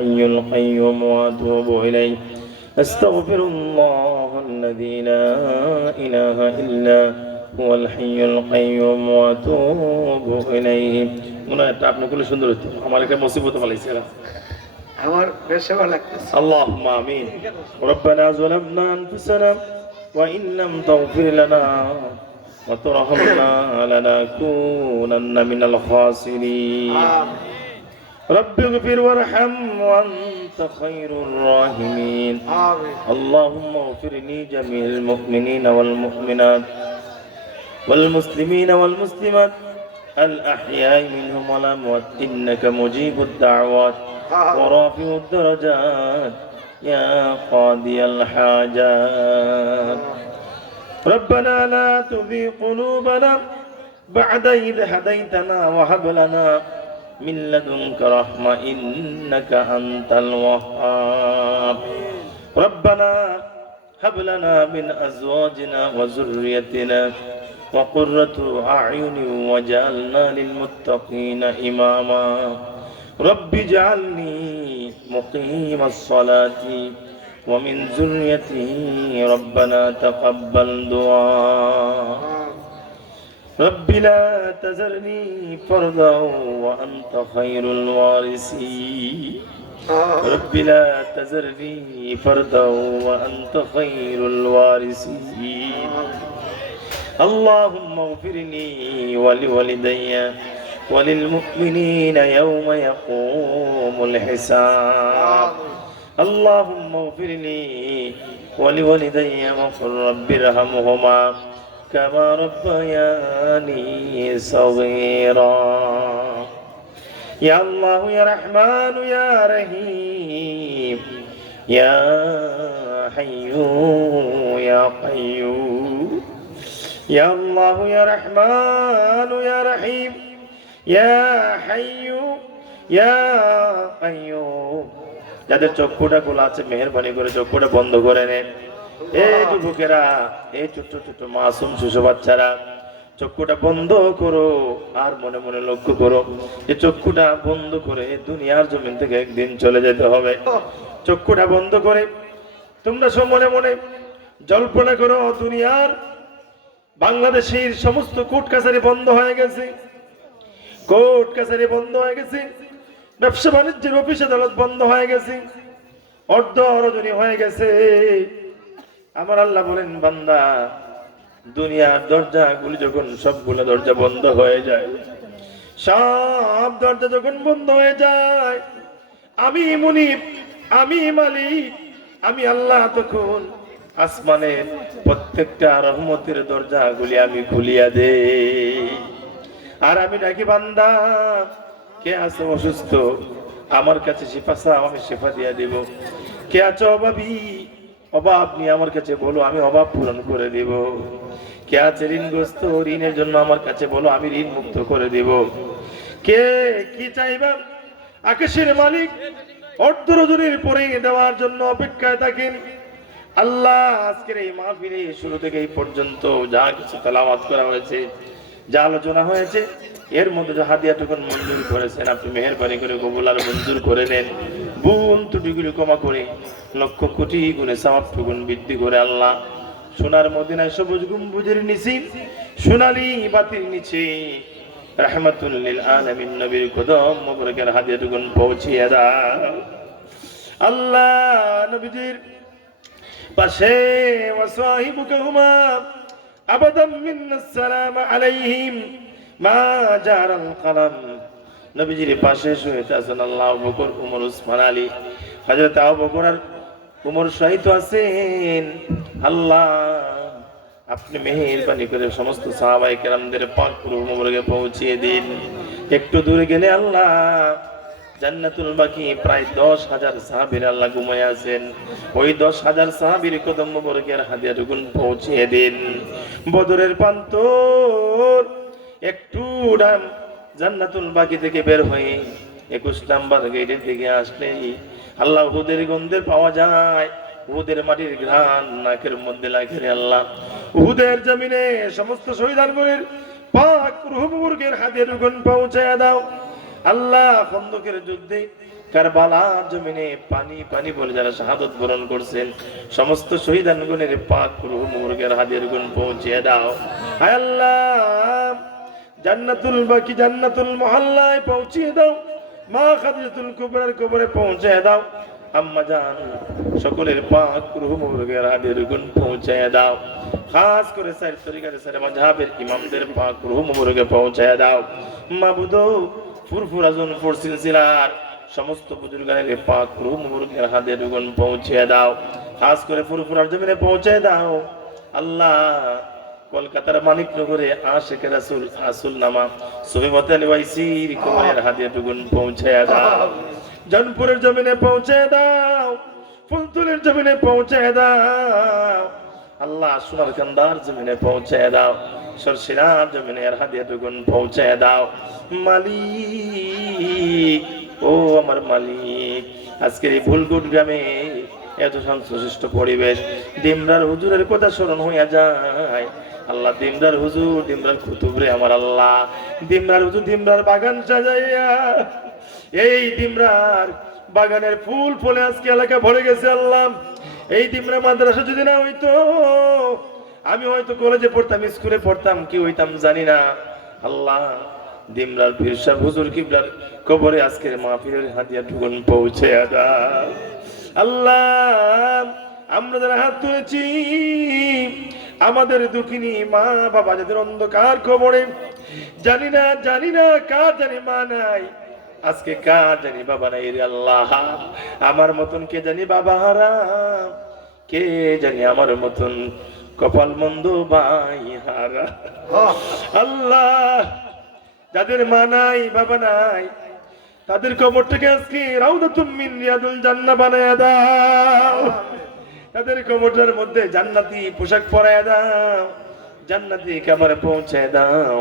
الحي القيوم وأتوب إليه أستغفر الله الذي لا إله إلا هو الحي القيوم وأتوب إليه মনে হয় আপনি খুলে সুন্দর হতো আমার একটা মুসিবত ফলাইছে আমার বেশ ভালো লাগতেছে اللهم آمين ربنا ظلمنا أنفسنا وإن لم تغفر لنا وترحمنا لنكونن من الخاسرين رب اغفر وارحم وأنت خير الراحمين اللهم اغفر لي جميع المؤمنين والمؤمنات والمسلمين والمسلمات الأحياء منهم والأموات إنك مجيب الدعوات ورافع الدرجات يا قاضي الحاجات ربنا لا تزغ قلوبنا بعد إذ هديتنا وهب لنا من لدنك رحمة إنك أنت الوهاب ربنا هب لنا من أزواجنا وذريتنا وقرة أعين واجعلنا للمتقين إماما رب اجعلني مقيم الصلاة ومن ذريته ربنا تقبل دعاء رب لا تذرني فردا وأنت خير الوارثين رب لا تذرني فردا وأنت خير الوارثين اللهم اغفر لي ولوالدي وللمؤمنين يوم يقوم الحساب اللهم اغفر لي ولوالدي وقل رب ارحمهما كما ربياني صغيرا يا الله يا رحمن يا رحيم يا حي يا قيوم يا الله يا رحمن يا رحيم يا حي يا قيوم যাদের চক্ষুটা খোলা আছে মেহেরবানি করে চক্ষুটা বন্ধ করে নেন এই যুবকেরা এই ছোট ছোট মাসুম শিশু বাচ্চারা চক্ষুটা বন্ধ করো আর মনে মনে লক্ষ্য করো যে চক্ষুটা বন্ধ করে দুনিয়ার জমিন থেকে একদিন চলে যেতে হবে চক্ষুটা বন্ধ করে তোমরা সব মনে মনে জল্পনা করো দুনিয়ার বাংলাদেশের সমস্ত কোর্ট কাছারি বন্ধ হয়ে গেছে কোর্ট কাছারি বন্ধ হয়ে গেছে ব্যবসা বাণিজ্যের অফিস আদালত বন্ধ হয়ে গেছে অর্ধ রজনী হয়ে গেছে আমার আল্লাহ বলেন বান্দা দুনিয়ার দরজাগুলি যখন সবগুলো দরজা বন্ধ হয়ে যায় সব দরজা যখন বন্ধ হয়ে যায় আমি মুনিব আমি মালিক আমি আল্লাহ তখন আসমানের প্রত্যেকটা রহমতের দরজাগুলি আমি খুলিয়া দেই আর আমি ডাকি বান্দা কে আছে অসুস্থ আমার কাছে শিফা চাও আমি শিফা দিয়া দেব কে আছো অভাবী অভাব নিয়ে আমার কাছে বলো আমি অভাব পূরণ করে দেব কে আছে ঋণগ্রস্ত ঋণের জন্য আমার কাছে বলো আমি ঋণ মুক্ত করে দেব কে কি চাইবা আকাশের মালিক অর্ধ রজনীর পরে দেওয়ার জন্য অপেক্ষায় থাকেন আল্লাহ আজকের এই মাহফিলে শুরু থেকে এই পর্যন্ত যা কিছু তেলাওয়াত করা হয়েছে যা আলোচনা হয়েছে এর মধ্যে যে হাদিয়াটুকুন মঞ্জুর করেছেন আপনি মেহেরবানি করে কবুল আর মঞ্জুর করে নেন ভুল ত্রুটিগুলি ক্ষমা করে লক্ষ কোটি গুণে সওয়াবটুকুন বৃদ্ধি করে আল্লাহ সোনার মদিনায় সবুজ গম্বুজের নিচে সোনালী বাতির নিচে রাহমাতুল লিল আলামিন নবীর কদম মোবারকের হাদিয়াটুকুন পৌঁছিয়ে দাও আল্লাহ নবীজির পাশে ওয়াসাহিবুকা হুমা আবাদাম মিন্নাস সালাম আলাইহিম মা জারাল কলম নবীজির পাশে শুয়ে আছেন আল্লাহ আবু বকর ওমর ওসমান আলী হযরত আবু বকর আর ওমর শহীদ আছেন আল্লাহ আপনি মেহেরবানি করে সমস্ত সাহাবায়ে কেরামদের পাক রূহ মোবারকে পৌঁছিয়ে দিন একটু দূরে গেলে আল্লাহ জান্নাতুল বাকি প্রায় 10,000 সাহাবীর আল্লাহ ঘুমায় আছেন ওই 10,000 সাহাবীর কদম মোবারকের হাদিয়াটুকুন পৌঁছিয়ে দিন বদরের প্রান্তর একটু ডান জান্নাতুল বাকি থেকে বের হয়ে 21 নাম্বার গেটের দিকে আসলেই আল্লাহ উহুদের গন্ধে পাওয়া যায় উহুদের মাটির ঘ্রাণ নাকের মধ্যে লাগে আল্লাহ উহুদের জমিনে সমস্ত শহীদানগুলির পাক রূহ মুবারকের হাদিয়াটুকুন পৌঁছায়া দাও আল্লাহ খন্দকের যুদ্ধে কারবালার জমিনে পানি পানি বলে যারা শাহাদত বরণ করছেন সমস্ত শহীদানগণের পাক রূহ মুবারকের হাদিয়ার গুণ পৌঁছে দাও। হায় আল্লাহ, জান্নাতুল বাকি জান্নাতুল মহল্লায় পৌঁছে দাও, মা খাদিজাতুল কুবরার কবরে পৌঁছে দাও, আম্মা জান সকলের পাক রূহ মুবারকের হাদিয়ার গুণ পৌঁছে দাও। খাস করে সাইর তরিকার সাইর মাযহাবের ইমামদের পাক রূহ মুবারকে পৌঁছে দাও। মাবুদ ফুরফুরা জোনপুর সিলসিলার সমস্ত বুজুর্গানের পাক রূহ মুবারকের হাদিয়ার গুণ পৌঁছে দাও। খাস করে ফুরফুরার জমিনে পৌঁছে দাও। আল্লাহ, কলকাতার মানিকনগরে আশিক রাসূল আসল নামা সুফিমতান ওয়াইসির কবরের হাদিয়ার গুণ পৌঁছে দাও। জনপুরের জমিনে পৌঁছে দাও, ফুলতুলের জমিনে পৌঁছে দাও। আল্লাহ, সোনার কান্দার জমিনে পৌঁছে দাও, সরসিনার জমিনে এর হাদিয়ার গুণ পৌঁছে দাও। মালিক, ও আমার মালিক, আজকের এই ভুলগুট গ্রামে এত শান্তশিষ্ট পরিবেশ, দিমরার হুজুরের কথা স্মরণ হইয়া যায়। আল্লাহ, দিমরার হুজুর, দিমরার কুতুব রে আমার আল্লাহ, দিমরার হুজুর দিমরার বাগান সাজাইয়া, এই দিমরার বাগানের ফুল ফলে আজকে এলাকা ভরে গেছে। আল্লাহ, এই দিমরা মাদ্রাসা যদি না হইতো, আমি হয়তো কলেজে পড়তাম, স্কুলে পড়তাম, কি হইতাম জানি না। আল্লাহ, দিমরার পীর সাহেব হুজুর কিবলার কবরে আজকের মাহফিলের হাদিয়া টুকুন পৌঁছে দাও। আল্লাহ, আমরা যারা হাত তুলেছি, আমাদের দুঃখিনী মা বাবা যাদের অন্ধকার কবরে, জানি না কার জানি মা নাই, আজকে কার জানি বাবা নাই রে আল্লাহ। আমার মতন কে জানি বাবা হারা, কে জানি আমার মতন কপাল মন্দ ভাই হারা। আল্লাহ, যাদের মা নাই বাবা নাই, তাদের কবরটাকে আজকে রাউদাতুম মিন রিয়াদুল জান্নাহ বানায়া দাও। তাদের কবরটার মধ্যে জান্নাতি পোশাক পরায়া দাও, জান্নাতি কবরে পৌঁছে দাও।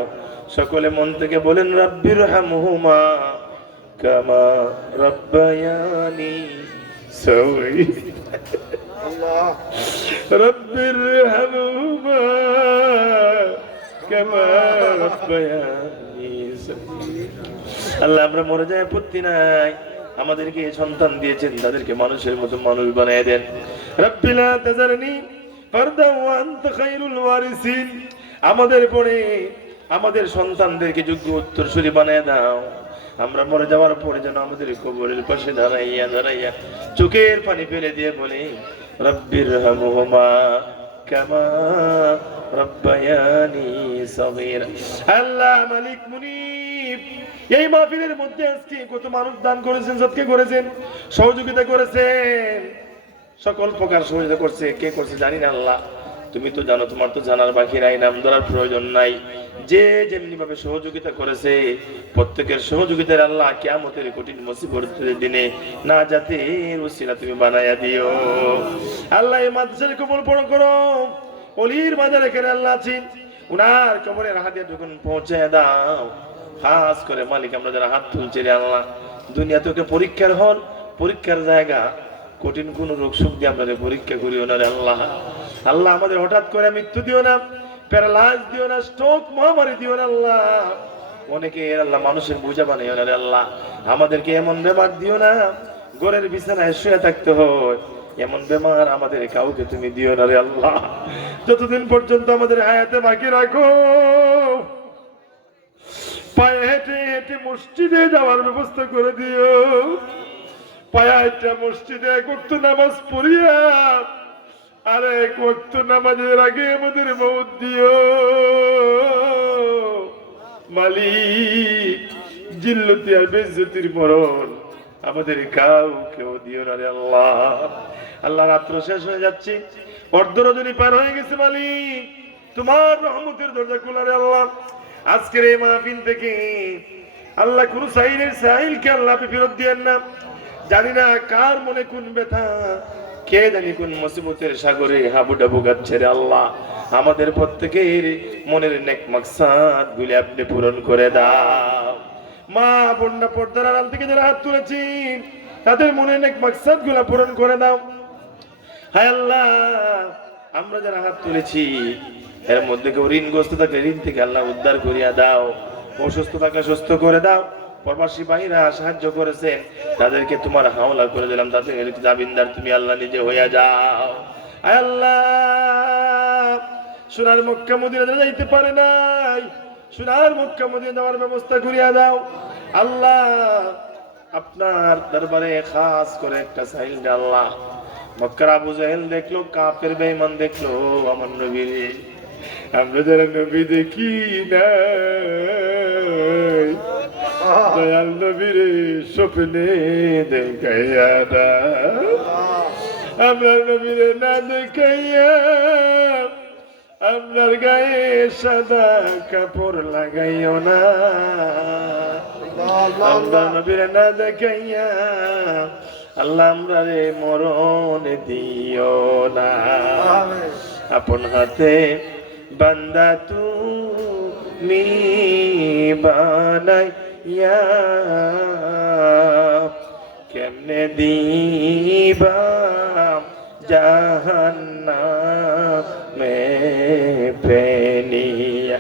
সকলে মন থেকে বলেন, রাব্বির হামহুমা কামা রাব্বায়ানি সগীরা। আল্লাহ, রাব্বির হামহুমা কামা রাব্বায়ানি সগীরা। আল্লাহ, আমরা মরে যায় আপত্তি নাই, আমাদেরকে সন্তান দিয়েছেন, তাদেরকে মানুষের মতো মানুষ বানিয়ে দেন। রাব্বি লা তাযারনি ফারদান ওয়া আনতা খায়রুল ওয়ারিসিন। আমাদের পরে আমাদের সন্তানদেরকে যোগ্য উত্তরসূরি বানিয়ে দাও। আমরা মরে যাওয়ার পরে যেন আমাদের কবরের পাশে দাঁড়াইয়া চোখের পানি ফেলে দিয়ে বলে, রাব্বির হামহুমা কামা রাব্বায়ানি সগীরা। আল্লাহ মালিক মুনিব, এই মাহফিলের মধ্যে আজকে কত মানুষ দান করেছেন, সদকা করেছেন, সহযোগিতা করেছেন, সকল প্রকার সহযোগিতা করছে। কে করছে জানি না আল্লাহ, তুমি তো জানো, তোমার তো জানার বাকি নাই, নাম ধরার প্রয়োজন নাই। যে যেমনি ভাবে সহযোগিতা করেছে, প্রত্যেকের সহযোগিতার আল্লাহ কিয়ামতের কঠিন মুসিবতের দিনে নাজাতের ওসিলা তুমি বানায়া দিও। আল্লাহ, এই মাদ্রাসার কবুল পূরণ করো। অলির বাজারে এখানে আল্লাহ আছেন, উনার কবরের হাদিয়া যখন পৌঁছে দাও। খাস করে মালিক, আমরা যারা হাত তুলছি রে আল্লাহ, দুনিয়া তোকে পরীক্ষার হল, পরীক্ষার জায়গা, কঠিন কোন রোগ সুখ দিয়ে আমরা পরীক্ষা করিও না রে আল্লাহ। আল্লাহ, আমাদের হঠাৎ করে মৃত্যু দিও না, প্যারালাইজ দিও না, স্ট্রোক মহামারী দিও না আল্লাহ। অনেকে আল্লাহ মানুষের বোঝা বানিও না রে আল্লাহ। আমাদেরকে এমন বেমার দিও না, ঘরের বিছানায় শুয়ে থাকতে হয়, এমন বেমার আমাদের কাউকে তুমি দিও না রে আল্লাহ। যতদিন পর্যন্ত আমাদের হায়াতে বাকি রাখো, পায়ে হেঁটে হেঁটে মসজিদে যাওয়ার ব্যবস্থা করে দিও। পায়ে হেঁটে মসজিদে এক ওয়াক্ত নামাজ পড়িয়া আর এক ওয়াক্ত নামাজের আগে আমাদের মওত দিও। মালিক, জিল্লতি আর বেজ্জতির মরণ আমাদের কাউকেও দিও না রে আল্লাহ। আল্লাহ, রাত্র শেষ হয়ে যাচ্ছে, অর্ধরজনী পার হয়ে গেছে। মালিক, তোমার রহমতের দরজা খোলা রে আল্লাহ। আজকের এই মাহফিল থেকে আল্লাহ কোন সাহিলকে আল্লাহ ফেরত দিয়েন না। জানি না কার মনে কোন ব্যথা, কে জানি কোন মুসিবতের সাগরে হাবুডাবু গাচ্ছে রে আল্লাহ। আমাদের প্রত্যেকের মনের নেক মাকসাদ গুলি আপনি পূরণ করে দাও। মা বোনরা পর্দার আড়াল থেকে যারা হাত তুলেছি, তাদের মনের নেক মাকসাদ গুলা পূরণ করে দাও। হায় আল্লাহ, আমরা যারা হাত তুলেছি এর মধ্যে কেউ ঋণগ্রস্ত থাকলে ঋণ থেকে আল্লাহ উদ্ধার করিয়া দাও, অসুস্থ থাকলে সুস্থ করে দাও, প্রবাসী ভাইরা সাহায্য করেছেন, তাদেরকে তোমার হাওলা করে দিলাম, তাদের জামিনদার তুমি আল্লাহ নিজে হইয়া যাও। আয় আল্লাহ, সোনার মক্কা মদিনা যাইতে পারে নাই, সোনার মক্কা মদিনা যাওয়ার ব্যবস্থা করিয়া দাও আল্লাহ। আপনার দরবারে খাস করে একটা চাইল আল্লাহ, মক্কার আবু জাহেল দেখলো, কাফের বেঈমান দেখলো আমার নবীরে, আমরা যারা নবী দেখি নাই, দয়াল নবীরে স্বপ্নে দেখাইয়া দাও। আমরা নবীরে না দেখাইয়া আপনার গায়ে সাদা কাপড় লাগাইও না, আমরা নবীরে না দেখাইয়া আল্লাহ আমরা রে মরণ দিও না। আপন হাতে বান্দা তুমি বানাইয়া কেমনে দিবা জাহান্নামে ফেলিয়া।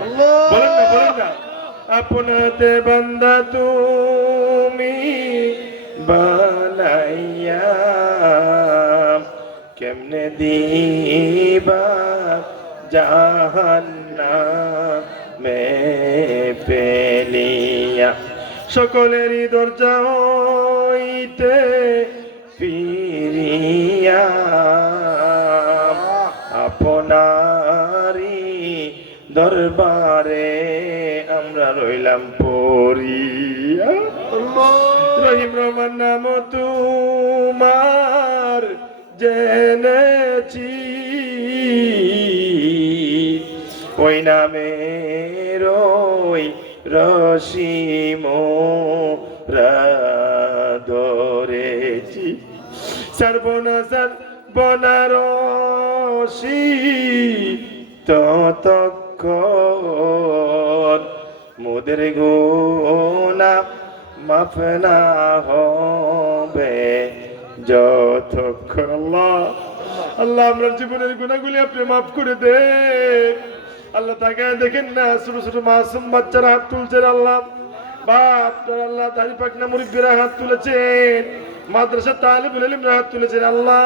বলেন না, বলেন না। আপন হাতে বান্দা তুমি বানাইয়া কেমনে দিবা জাহান্নামে ফেলিয়া। সকলেরই দরজা হইতে ফিরিয়া আপনারি দরবারে আমরা রইলাম পড়িয়া। রহিম রহমান নাম তোমার জেনেছি, ওই নামের ওই রসিম ধরেছি। সর্বনাশার বনারসি ততক্ষণ মোদের গুনাহ মাফ না হবে যতক্ষণ। আল্লাহ আল্লাহ আমরা জীবনের গুনাহগুলি আপনি মাফ করে দেন আল্লাহ। তাকে দেখেন না, ছোট ছোট মাসুম বাচ্চারা হাত তুলছেন আল্লাহ, বাপ আল্লাহ দাড়ি পাকনা মুরব্বীরা হাত তুলেছেন, মাদ্রাসা তালিবুল ইলমরা হাত তুলেছেন আল্লাহ।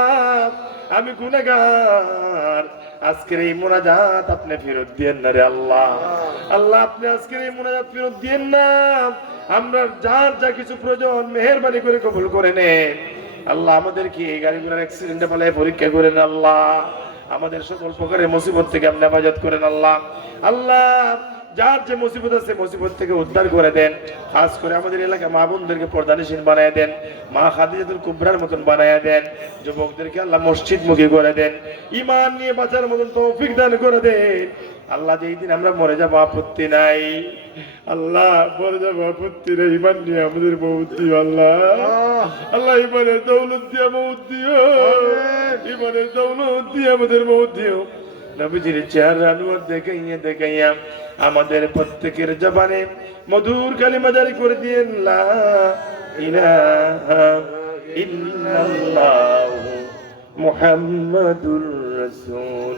আমি গুনাহগার, আজকের এই মুনাজাত আপনি ফেরত দিয়েন না রে আল্লাহ। আল্লাহ আপনি আজকের এই মুনাজাত ফেরত দিয়েন না, আমরা যার যা কিছু প্রয়োজন মেহেরবানি করে কবুল করে নেন আল্লাহ। আমাদেরকে এই গাড়িগুলোর অ্যাক্সিডেন্টে পালায় পরীক্ষা করেন আল্লাহ, আমাদের সকল প্রকারের মুসিবত থেকে আপনি হেফাজত করেন আল্লাহ। আল্লাহ যার যে মুসিবত আছে মুসিবত থেকে উদ্ধার করে দেন, খাস করে আমাদের এলাকা মা বোনদেরকে পর্দানিশীন বানায় দেন, মা খাদিজাতুল কুবরার মতন বানায় দেন, যুবকদেরকে আল্লাহ মসজিদমুখী করে দেন, ঈমান নিয়ে বাঁচার মতন তৌফিক দান করে দেন আল্লাহ। যেই দিন আমরা মরে যাবো আপত্তি নাই আল্লাহ, মরে যাবো আপত্তি নাই, ঈমান নিয়ে আমাদের মৌত দিও আল্লাহ। আল্লাহ ঈমানের দৌলত দিয়ে মৌত দিও, ঈমানের দৌলত দিয়ে আমাদের মৌত দিও। নবীজির চেহারা আনোয়ার দেখাইয়া দেখাইয়া আমাদের প্রত্যেকের জবানে মধুর কালিমা জারি করে দিয়েন, লা ইলাহা ইল্লাল্লাহু মুহাম্মাদুর রাসূল।